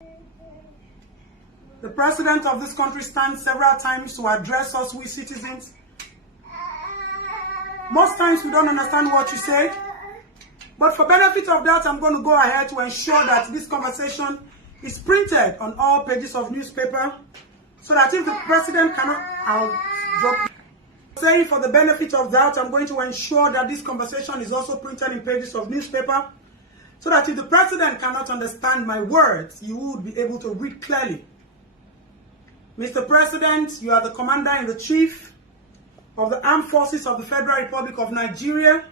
The president of this country stands several times to address us, we citizens. Most times we don't understand what you say. But for benefit of that, I'm going to go ahead to ensure that this conversation is printed on all pages of newspaper, so that if the president cannot, saying for the benefit of that, I'm going to ensure that this conversation is also printed in pages of newspaper, so that if the president cannot understand my words, you would be able to read clearly. Mr. President, you are the commander-in-chief of the Armed Forces of the Federal Republic of Nigeria,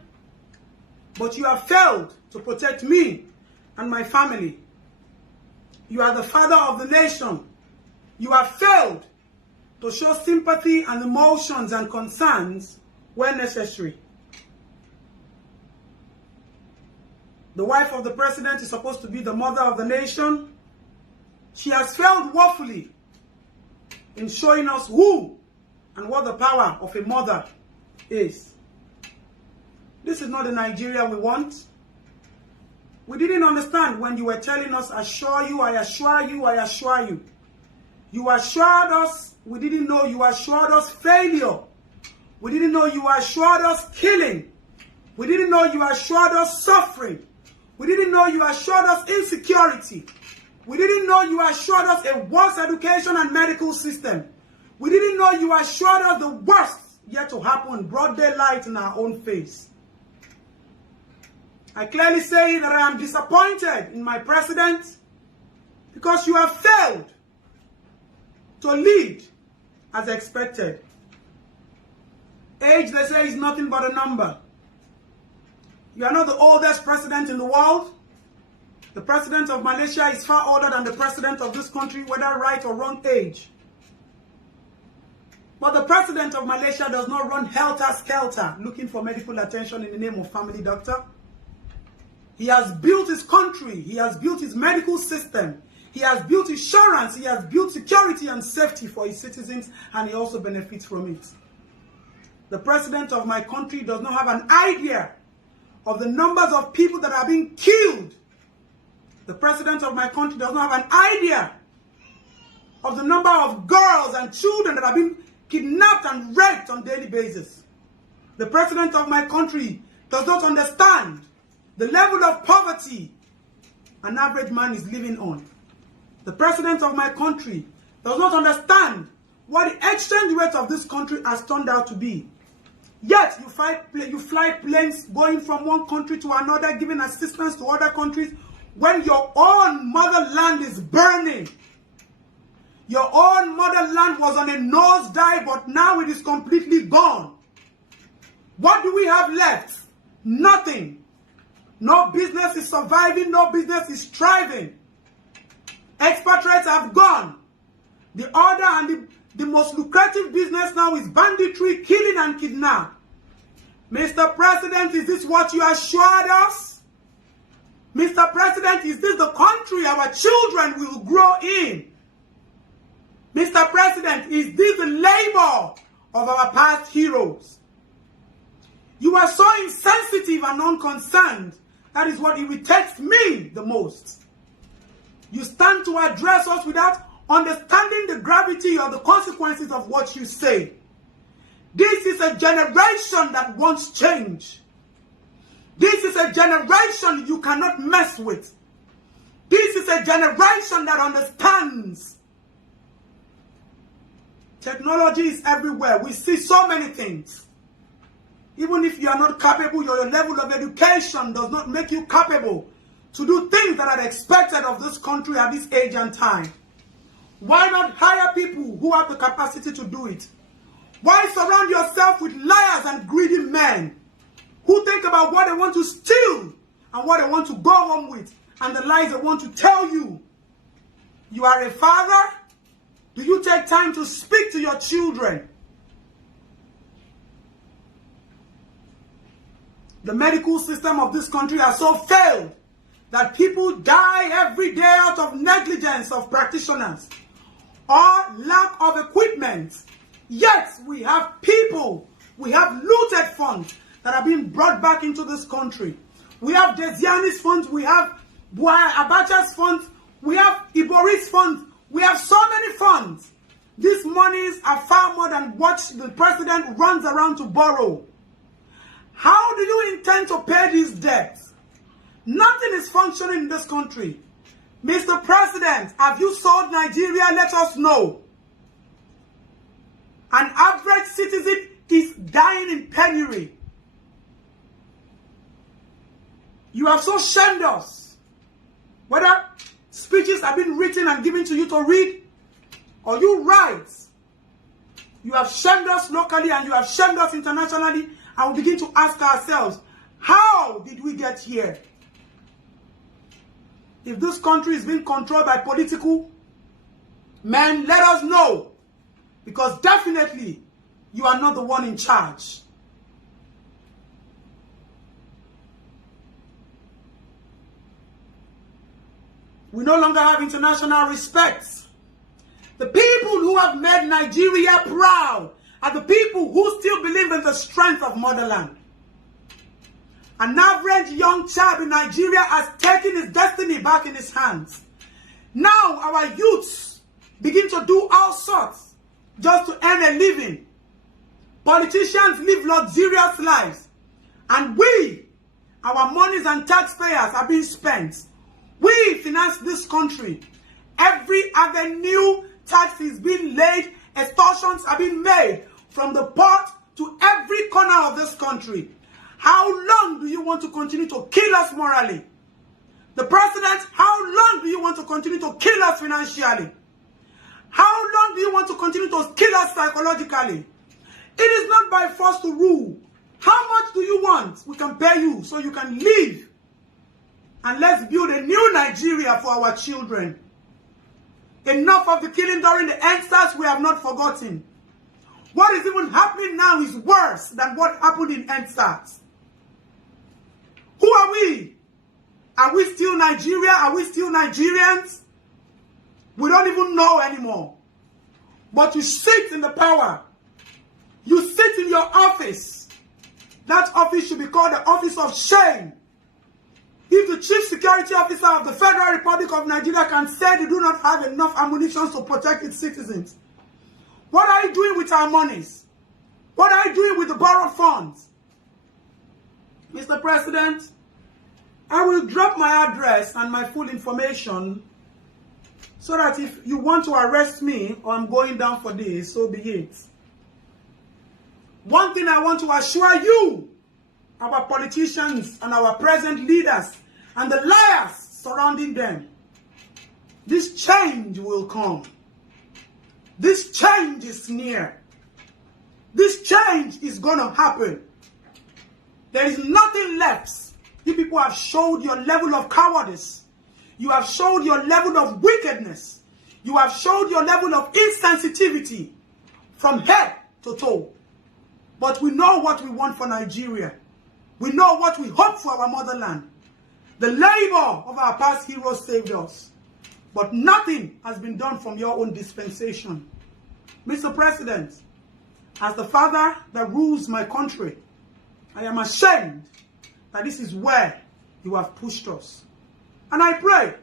but you have failed to protect me and my family. You are the father of the nation. You have failed to show sympathy and emotions and concerns where necessary. The wife of the president is supposed to be the mother of the nation. She has failed woefully in showing us who and what the power of a mother is. This is not the Nigeria we want. We didn't understand when you were telling us, assure you, I assure you, I assure you. You assured us, we didn't know you assured us failure. We didn't know you assured us killing. We didn't know you assured us suffering. We didn't know you assured us insecurity. We didn't know you assured us a worse education and medical system. We didn't know you assured us the worst yet to happen, broad daylight in our own face. I clearly say that I am disappointed in my president because you have failed to lead as expected. Age, they say, is nothing but a number. You are not the oldest president in the world. The president of Malaysia is far older than the president of this country, whether right or wrong age. But the president of Malaysia does not run helter-skelter looking for medical attention in the name of family doctor. He has built his country. He has built his medical system. He has built insurance. He has built security and safety for his citizens, and he also benefits from it. The president of my country does not have an idea of the numbers of people that are being killed. The president of my country does not have an idea of the number of girls and children that are being kidnapped and raped on a daily basis. The president of my country does not understand the level of poverty an average man is living on. The president of my country does not understand what the exchange rate of this country has turned out to be. Yet you fly planes going from one country to another, giving assistance to other countries, when your own motherland is burning. Your own motherland was on a nosedive, but now it is completely gone. What do we have left? Nothing. No business is surviving, no business is thriving. Expatriates have gone. The other and the most lucrative business now is banditry, killing and kidnap. Mr. President, is this what you assured us? Mr. President, is this the country our children will grow in? Mr. President, is this the labor of our past heroes? You are so insensitive and unconcerned. That is what irritates me the most. You stand to address us without understanding the gravity or the consequences of what you say. This is a generation that wants change. This is a generation you cannot mess with. This is a generation that understands. Technology is everywhere. We see so many things. Even if you are not capable, your level of education does not make you capable to do things that are expected of this country at this age and time. Why not hire people who have the capacity to do it? Why surround yourself with liars and greedy men who think about what they want to steal and what they want to go home with and the lies they want to tell you? You are a father? Do you take time to speak to your children? The medical system of this country has so failed that people die every day out of negligence of practitioners or lack of equipment. Yet we have people, we have looted funds that are being brought back into this country. We have Desiani's funds, we have Buhari Abacha's funds, We have Ibori's funds. We have so many funds. These monies are far more than what the president runs around to borrow. How do you intend to pay these debts? Nothing is functioning in this country. Mr. President, have you sold Nigeria? Let us know. An average citizen is dying in penury. You have so shamed us. Whether speeches have been written and given to you to read, or you write, you have shamed us locally and you have shamed us internationally, and we begin to ask ourselves, how did we get here? If this country is being controlled by political men, let us know. Because definitely, you are not the one in charge. We no longer have international respect. The people who have made Nigeria proud are the people who still believe in the strength of motherland. An average young child in Nigeria has taken his destiny back in his hands. Now our youths begin to do all sorts just to earn a living. Politicians live luxurious lives. And we, our monies and taxpayers are being spent. We finance this country. Every avenue tax is being laid, extortions are being made from the port to every corner of this country. How long do you want to continue to kill us morally? The president, how long do you want to continue to kill us financially? How long do you want to continue to kill us psychologically? It is not by force to rule. How much do you want? We can pay you so you can live. And let's build a new Nigeria for our children. Enough of the killing during the EndSARS, we have not forgotten. What is even happening now is worse than what happened in EndSARS. Who are we? Are we still Nigeria? Are we still Nigerians? We don't even know anymore. But you sit in the power. You sit in your office. That office should be called the office of shame. If the Chief Security Officer of the Federal Republic of Nigeria can say they do not have enough ammunition to protect its citizens, what are you doing with our monies? What are you doing with the borrowed funds? Mr. President, I will drop my address and my full information so that if you want to arrest me or I'm going down for this, so be it. One thing I want to assure you, our politicians and our present leaders and the liars surrounding them, this change will come. This change is near. This change is going to happen. There is nothing left. You people have showed your level of cowardice. You have showed your level of wickedness. You have showed your level of insensitivity from head to toe. But we know what we want for Nigeria. We know what we hope for our motherland. The labor of our past heroes saved us. But nothing has been done from your own dispensation. Mr. President, as the father that rules my country, I am ashamed that this is where you have pushed us. And I pray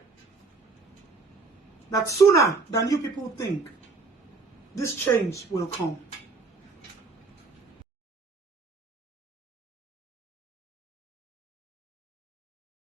that sooner than you people think, this change will come.